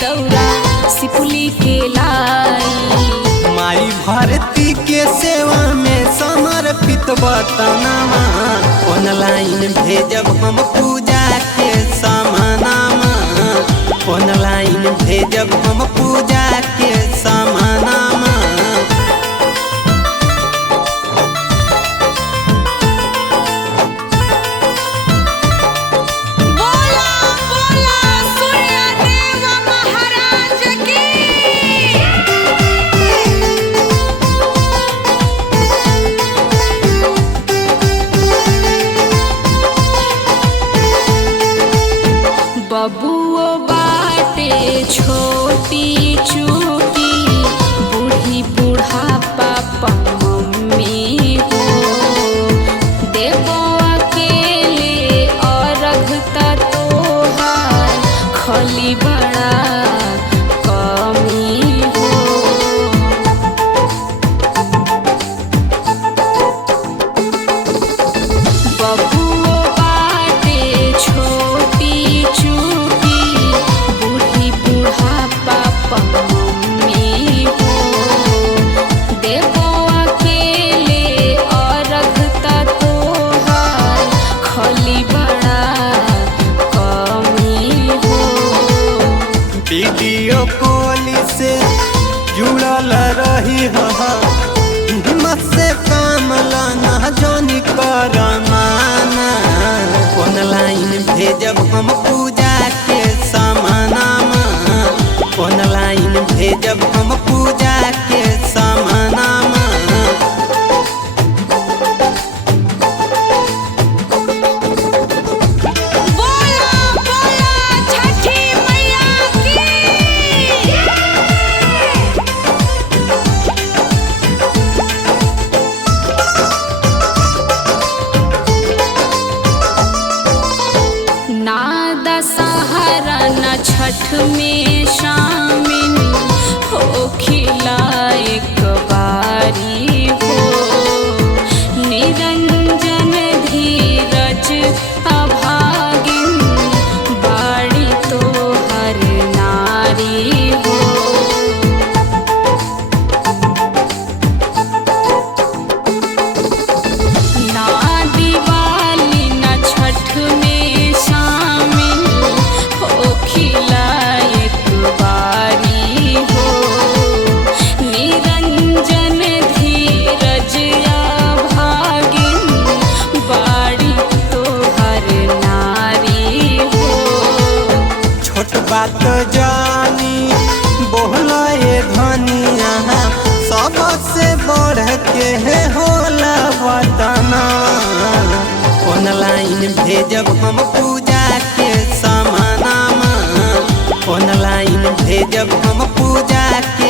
दौरा सिपुली के लाई। माई भारती के सेवा में समर्पित बतनामा ऑनलाइन भेजब हम पूजा के सामानामा। ऑनलाइन भेजब हम पूजा के सामानामा। बोला बोला सूर्यदेव महाराज की। बबुओ बाटे छोटी चूटी बूढ़ी बूढ़ापा मम्मी हो। देवो अकेले अर्घ तोहार खली बड़ा कमी हो। बबुओ बाटे छोटी चूटी बूढ़ी बूढ़ापा मम्मी हो। देवो अकेले अर्घ तोहार खली बड़ा कमी हो। वीडियो कॉल से जुड़ल रही हिम्मत से काम लाना जोनी कर माना। ऑनलाइन भेजब हम पूजा के सामानामा। ऑनलाइन भेजब हम पूजा के सामानामा। बोला बोला छठी मैया की। ना दशहरा न छठ में शामिल हो खिला एक बारी हो। निरंजन धीरज अभागिन बाड़ी तो हर नारी हो। ना दिवाली न छठ में शामिल हो खिला एक बारी हो। निरंजन धीरज अभागिन बाड़ी तो हर नारी हो। छोट बात जानी बोला ये धनिया सबसे बढ़ के है होला वतना। ऑनलाइन भेजब हम पूजा के सामानामा। ऑनलाइन भेजब हम पूजा के